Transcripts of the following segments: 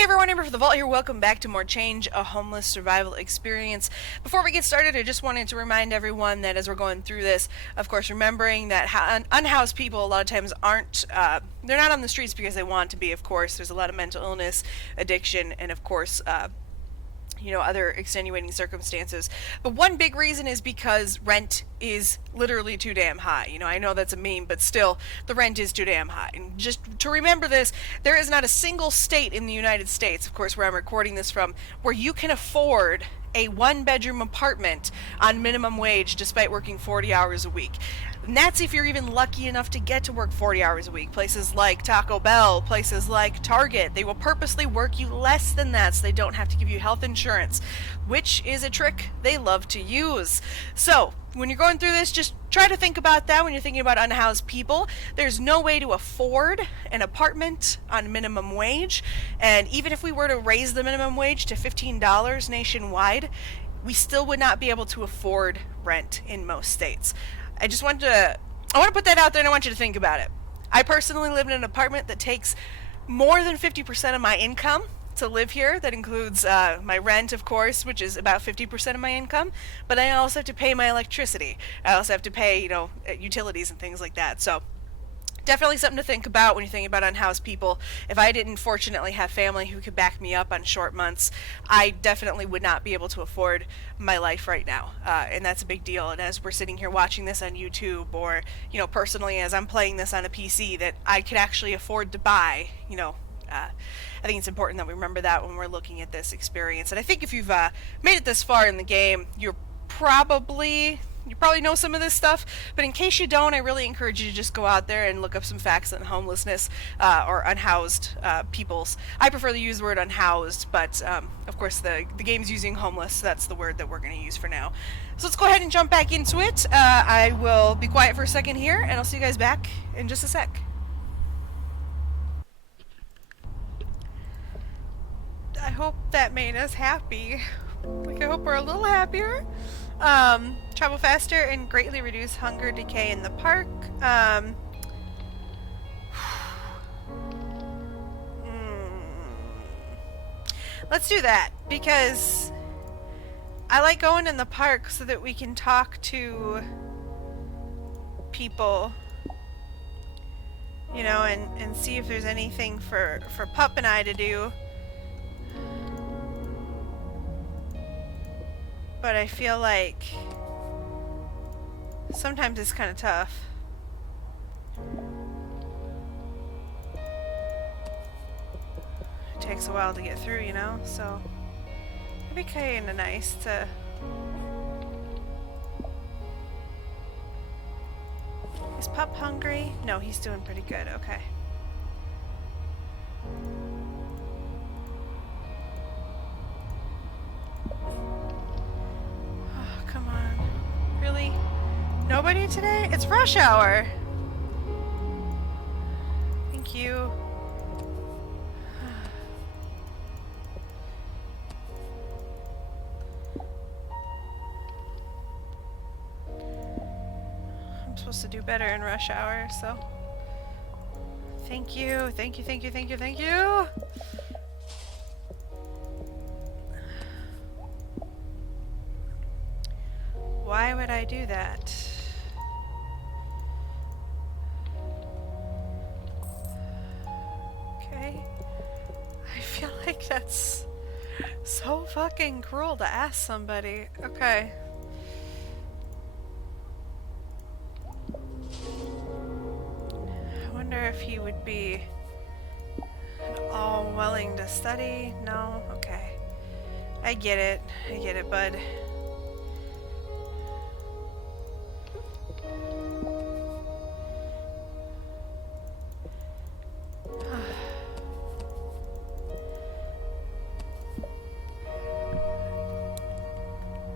Hey everyone, AmberFrmThVault here. Welcome back to more Change, a Homeless Survival Experience. Before we get started, I just wanted to remind everyone that as we're going through this, of course, remembering that unhoused people a lot of times aren't, they're not on the streets because they want to be, of course. There's a lot of mental illness, addiction, and of course, other extenuating circumstances. But one big reason is because rent is literally too damn high. I know that's a meme, but still, the rent is too damn high. And just to remember this, there is not a single state in the United States, of course, where I'm recording this from, where you can afford a one-bedroom apartment on minimum wage despite working 40 hours a week. And that's if you're even lucky enough to get to work 40 hours a week. Places like Taco Bell, places like Target, they will purposely work you less than that so they don't have to give you health insurance, which is a trick they love to use. So, when you're going through this, just try to think about that when you're thinking about unhoused people. There's no way to afford an apartment on minimum wage, and even if we were to raise the minimum wage to $15 nationwide, we still would not be able to afford rent in most states. I want to put that out there and I want you to think about it. I personally live in an apartment that takes more than 50% of my income to live here. That includes my rent, of course, which is about 50% of my income, but I also have to pay my electricity. I also have to pay, utilities and things like that. So definitely something to think about when you're thinking about unhoused people. If I didn't fortunately have family who could back me up on short months, I definitely would not be able to afford my life right now, and that's a big deal. And as we're sitting here watching this on YouTube, or personally as I'm playing this on a PC that I could actually afford to buy, I think it's important that we remember that when we're looking at this experience. And I think if you've made it this far in the game, you probably know some of this stuff, but in case you don't, I really encourage you to just go out there and look up some facts on homelessness or unhoused peoples. I prefer to use the word unhoused, but of course the game's using homeless, so that's the word that we're going to use for now. So let's go ahead and jump back into it. I will be quiet for a second here, and I'll see you guys back in just a sec. I hope that made us happy. I hope we're a little happier. Travel faster and greatly reduce hunger decay in the park. Let's do that, because I like going in the park so that we can talk to people, and see if there's anything for Pup and I to do. But I feel like sometimes it's kind of tough. It takes a while to get through, so it'd be kind of nice to... Is Pup hungry? No, he's doing pretty good. Okay. Really? Nobody today? It's rush hour. Thank you. I'm supposed to do better in rush hour, so thank you. Thank you, thank you, thank you, thank you. Why would I do that? Okay. I feel like that's so fucking cruel to ask somebody. Okay. I wonder if he would be all willing to study. No? Okay. I get it, bud.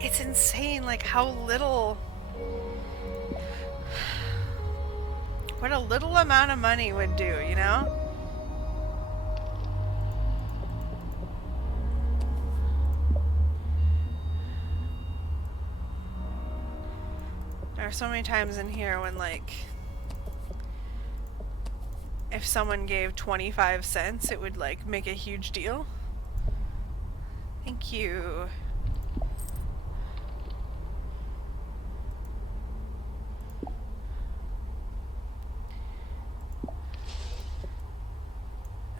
It's insane, like how little... what a little amount of money would do, There are so many times in here when, like, if someone gave 25 cents, it would like make a huge deal. Thank you.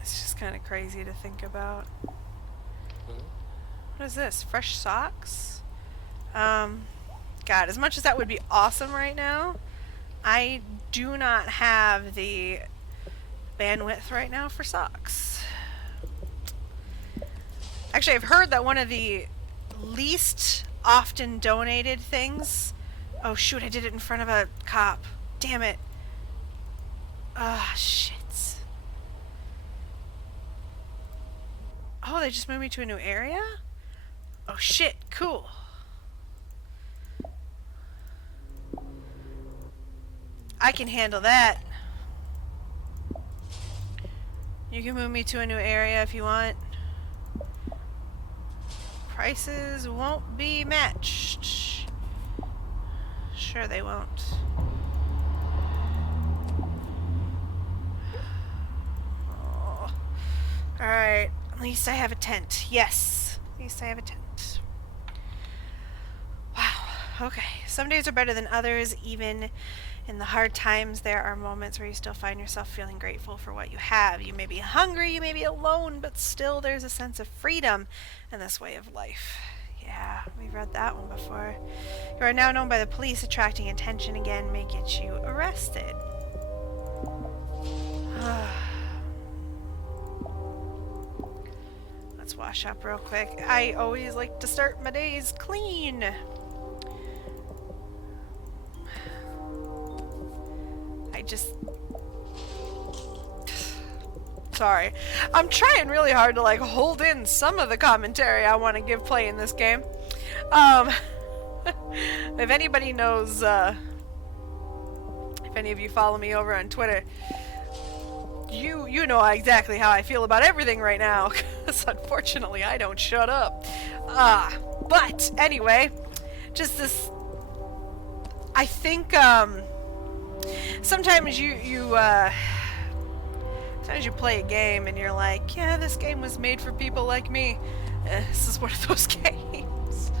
It's just kind of crazy to think about. What is this? Fresh socks? God, as much as that would be awesome right now, I do not have the bandwidth right now for socks. Actually, I've heard that one of the least often donated things... Oh shoot, I did it in front of a cop. Damn it. Ah, shit. Oh, they just moved me to a new area? Oh shit, cool. I can handle that. You can move me to a new area if you want. Prices won't be matched. Sure they won't. Oh. Alright, at least I have a tent. Yes, at least I have a tent. Wow, okay. Some days are better than others, even in the hard times. There are moments where you still find yourself feeling grateful for what you have. You may be hungry, you may be alone, but still there's a sense of freedom in this way of life. Yeah, we've read that one before. You are now known by the police. Attracting attention again may get you arrested. Let's wash up real quick. I always like to start my days clean. Sorry. I'm trying really hard to like hold in some of the commentary I want to give playing this game. If anybody knows, if any of you follow me over on Twitter, you know exactly how I feel about everything right now, because unfortunately I don't shut up. But anyway, just this, I think, sometimes sometimes you play a game and you're like, yeah, this game was made for people like me. This is one of those games.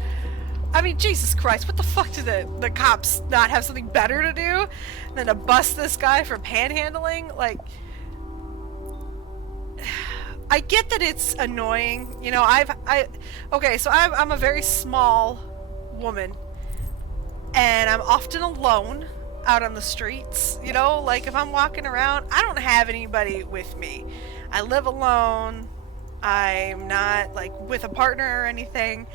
I mean, Jesus Christ, what the fuck do the cops not have something better to do than to bust this guy for panhandling? Like, I get that it's annoying. You know, okay, so I'm a very small woman, and I'm often alone out on the streets. You know, like if I'm walking around, I don't have anybody with me. I live alone. I'm not like with a partner or anything.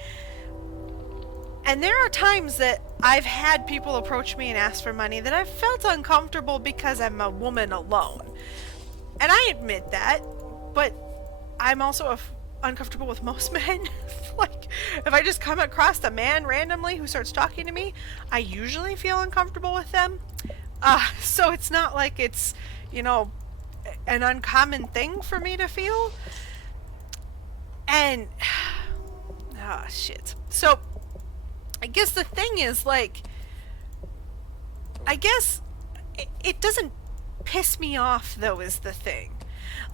And there are times that I've had people approach me and ask for money that I've felt uncomfortable because I'm a woman alone. And I admit that, but I'm also uncomfortable with most men. Like, if I just come across a man randomly who starts talking to me, I usually feel uncomfortable with them. So it's not like it's, you know, an uncommon thing for me to feel. And, shit. So, I guess the thing is, like, I guess it doesn't piss me off, though, is the thing.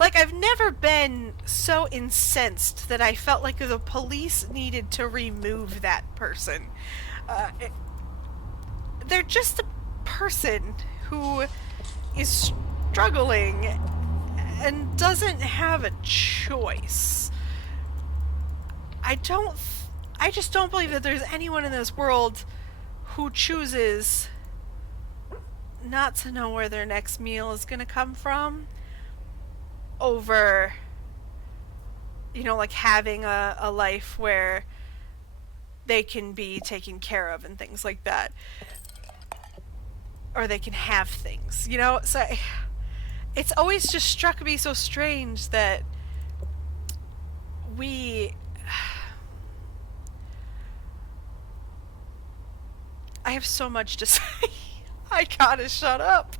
Like, I've never been so incensed that I felt like the police needed to remove that person. They're just a person who is struggling and doesn't have a choice. I just don't believe that there's anyone in this world who chooses not to know where their next meal is going to come from over, you know, like having a life where they can be taken care of and things like that. Or they can have things, you know? So it's always just struck me so strange that I have so much to say. I gotta shut up.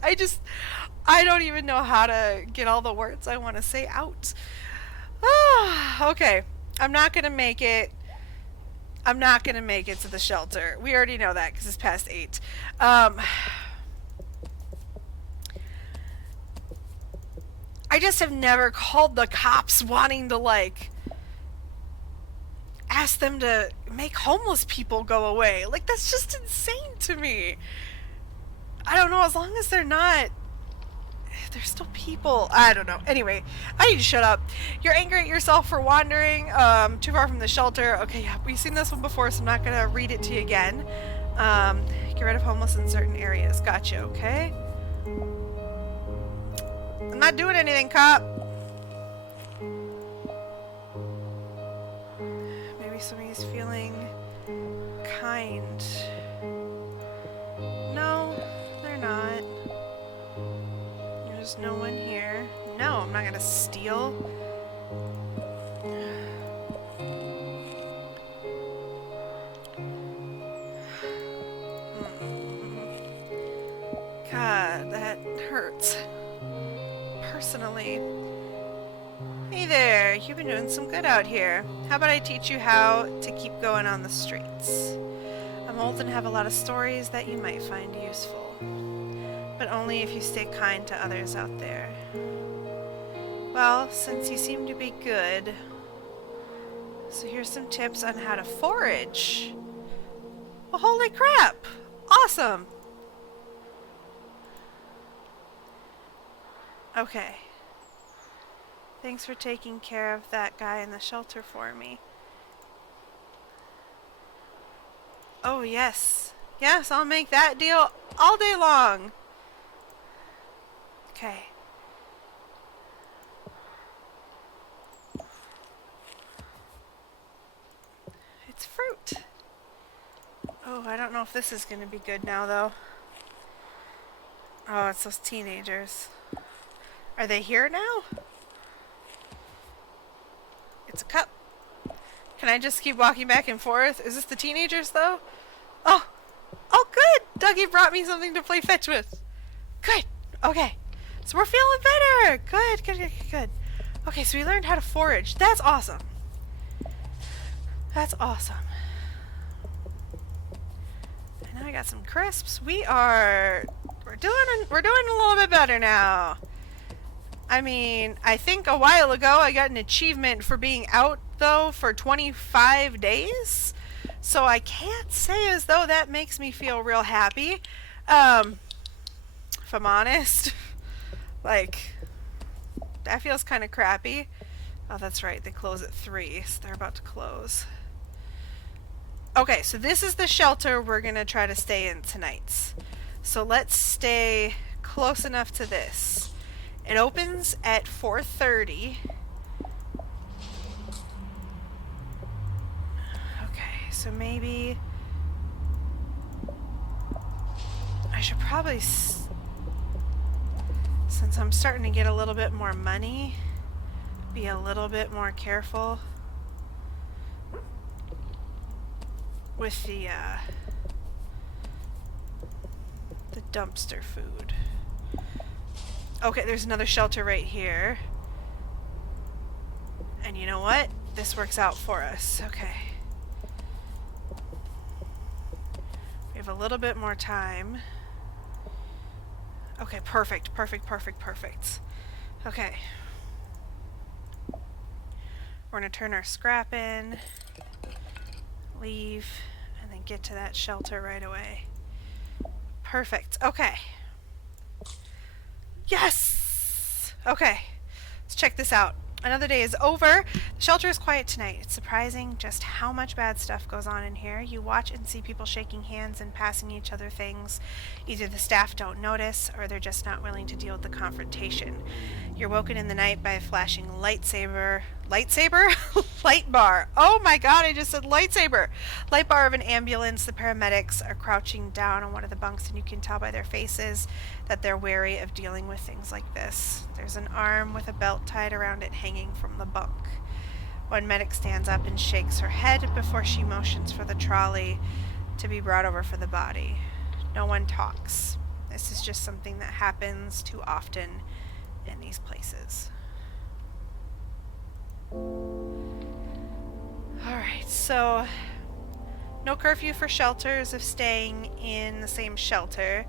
I don't even know how to get all the words I want to say out. Okay. I'm not gonna make it to the shelter. We already know that because it's past 8. I just have never called the cops wanting to, like, ask them to make homeless people go away. Like, that's just insane to me. I don't know, as long as they're not... They're still people. I don't know. Anyway, I need to shut up. You're angry at yourself for wandering too far from the shelter. Okay, yeah, we've seen this one before, so I'm not going to read it to you again. Get rid of homeless in certain areas. Gotcha, okay? I'm not doing anything, cop. Maybe somebody's feeling kind. No, they're not. There's no one here. No, I'm not gonna steal. God, that hurts. Personally. Hey there, you've been doing some good out here. How about I teach you how to keep going on the streets? I'm old and have a lot of stories that you might find useful. But only if you stay kind to others out there. Well, since you seem to be good, so here's some tips on how to forage. Well, holy crap! Awesome! Okay. Thanks for taking care of that guy in the shelter for me. Oh, yes. Yes, I'll make that deal all day long. Okay. It's fruit. Oh, I don't know if this is going to be good now, though. Oh, it's those teenagers. Are they here now? It's a cup. Can I just keep walking back and forth? Is this the teenagers, though? Oh! Oh, good! Dougie brought me something to play fetch with. Good. Okay. So we're feeling better! Good, good, good, good. Okay, so we learned how to forage. That's awesome. That's awesome. And now I got some crisps. We're doing a little bit better now. I mean, I think a while ago I got an achievement for being out, though, for 25 days. So I can't say as though that makes me feel real happy. If I'm honest. Like, that feels kind of crappy. Oh, that's right. They close at 3, so they're about to close. Okay, so this is the shelter we're going to try to stay in tonight. So let's stay close enough to this. It opens at 4:30. Okay, so maybe I should probably... Since I'm starting to get a little bit more money, be a little bit more careful with the dumpster food. Okay, there's another shelter right here. And you know what? This works out for us. Okay. We have a little bit more time. Okay, perfect, perfect, perfect, perfect. Okay. We're gonna turn our scrap in, leave, and then get to that shelter right away. Perfect. Okay. Yes! Okay. Let's check this out. Another day is over. The shelter is quiet tonight. It's surprising just how much bad stuff goes on in here. You watch and see people shaking hands and passing each other things. Either the staff don't notice or they're just not willing to deal with the confrontation. You're woken in the night by a flashing lightsaber. Lightsaber? Light bar. Oh my god, I just said lightsaber. Light bar of an ambulance. The paramedics are crouching down on one of the bunks, and you can tell by their faces that they're wary of dealing with things like this. There's an arm with a belt tied around it hanging from the bunk. One medic stands up and shakes her head before she motions for the trolley to be brought over for the body. No one talks. This is just something that happens too often in these places. Alright, so no curfew for shelters if staying in the same shelter.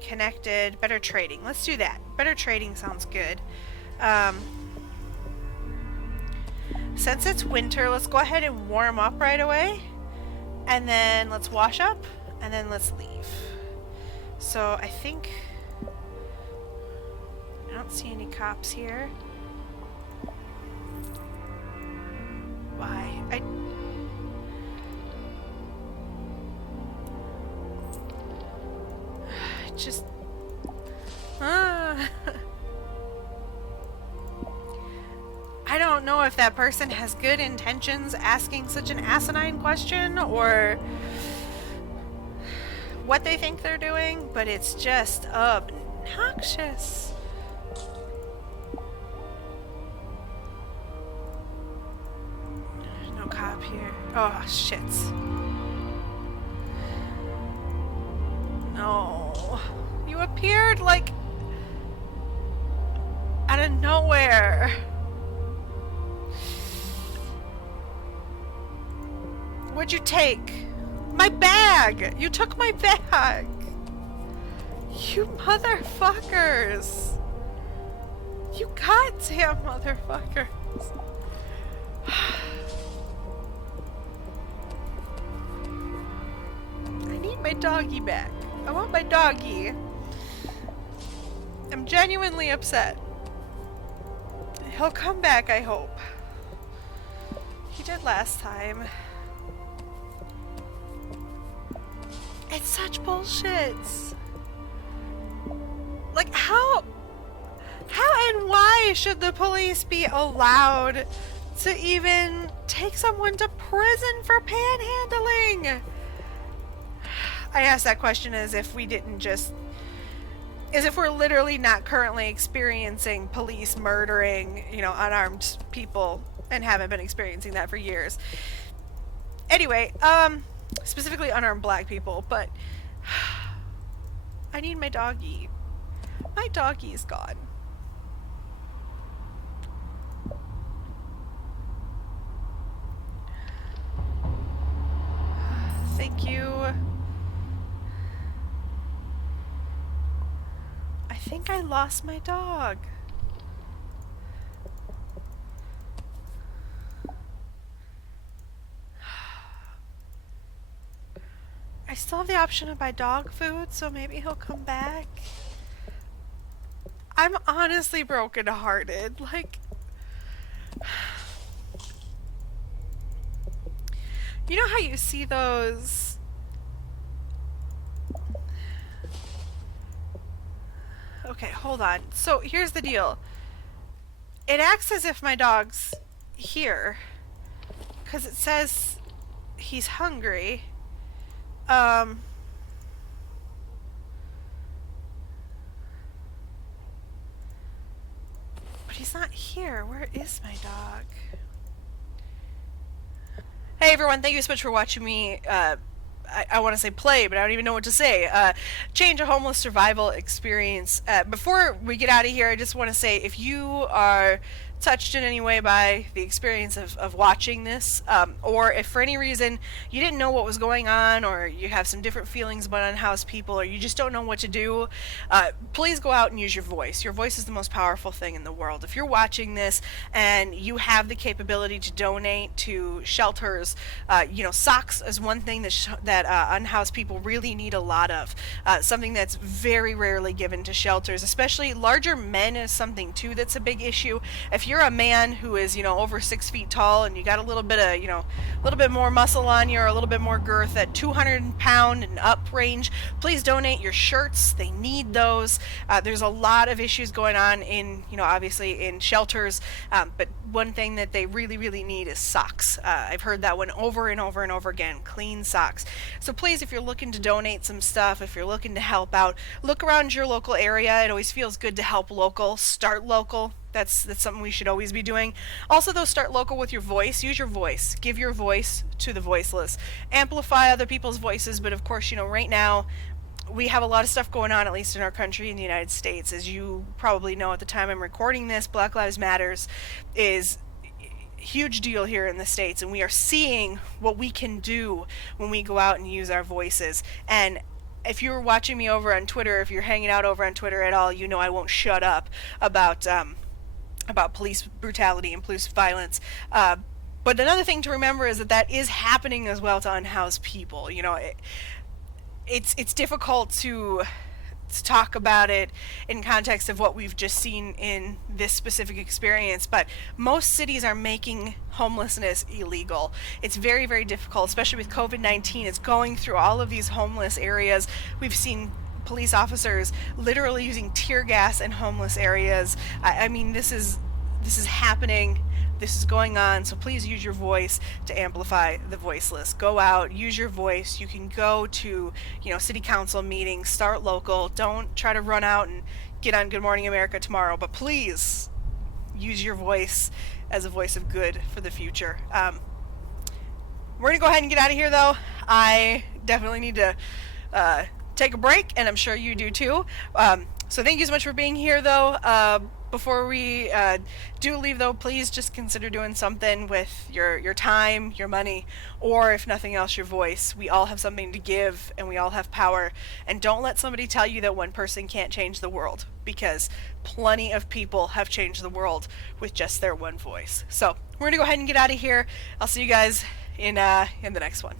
Connected. Better trading. Let's do that. Better trading sounds good. Since it's winter, let's go ahead and warm up right away. And then let's wash up. And then let's leave. So I think... I don't see any cops here. Why? I just... I don't know if that person has good intentions asking such an asinine question or what they think they're doing, but it's just obnoxious. There's no cop here. Oh, shit. No. You appeared like out of nowhere. What'd you take? My bag! You took my bag! You motherfuckers! You goddamn motherfuckers! I need my doggy back. I want my doggy. I'm genuinely upset. He'll come back, I hope. He did last time. It's such bullshit. Like, how and why should the police be allowed to even take someone to prison for panhandling? I asked that question as if we didn't just... as if we're literally not currently experiencing police murdering, you know, unarmed people and haven't been experiencing that for years. Anyway, specifically unarmed black people, but I need my doggy. My doggy is gone. Thank you. I think I lost my dog. I still have the option to buy dog food, so maybe he'll come back. I'm honestly brokenhearted. Like, you know how you see those... Okay, hold on. So here's the deal. It acts as if my dog's here, because it says he's hungry. But he's not here. Where is my dog? Hey everyone, thank you so much for watching me, I want to say play, but I don't even know what to say. Change a homeless survival experience. Before we get out of here, I just want to say if you are touched in any way by the experience of watching this, or if for any reason you didn't know what was going on, or you have some different feelings about unhoused people, or you just don't know what to do, please go out and use your voice. Your voice is the most powerful thing in the world. If you're watching this and you have the capability to donate to shelters, you know, socks is one thing that unhoused people really need a lot of. Something that's very rarely given to shelters, especially larger men is something too that's a big issue. If you're a man who is, you know, over 6 feet tall and you got a little bit of, you know, a little bit more muscle on you or a little bit more girth at 200 pound and up range, please donate your shirts. They need those. There's a lot of issues going on in, you know, obviously in shelters, but one thing that they really, really need is socks. I've heard that one over and over and over again, clean socks. So please, if you're looking to donate some stuff, if you're looking to help out, look around your local area. It always feels good to help local, start local. That's something we should always be doing. Also, though, start local with your voice. Use your voice. Give your voice to the voiceless. Amplify other people's voices, but of course, you know, right now, we have a lot of stuff going on, at least in our country, in the United States. As you probably know at the time I'm recording this, Black Lives Matters is a huge deal here in the States, and we are seeing what we can do when we go out and use our voices. And if you're watching me over on Twitter, if you're hanging out over on Twitter at all, you know I won't shut up about police brutality and police violence. But another thing to remember is that that is happening as well to unhoused people. You know, it's difficult to talk about it in context of what we've just seen in this specific experience, but most cities are making homelessness illegal. It's very, very difficult, especially with COVID-19. It's going through all of these homeless areas. We've seen police officers literally using tear gas in homeless areas. I mean, this is happening. This is going on, so please use your voice to amplify the voiceless. Go out, use your voice. You can go to, city council meetings, start local. Don't try to run out and get on Good Morning America tomorrow, but please use your voice as a voice of good for the future. We're gonna go ahead and get out of here, though. I definitely need to take a break, and I'm sure you do too. So thank you so much for being here, though. Before we do leave, though, please just consider doing something with your time, your money, or if nothing else, your voice. We all have something to give, and we all have power. And don't let somebody tell you that one person can't change the world, because plenty of people have changed the world with just their one voice. So we're going to go ahead and get out of here. I'll see you guys in the next one.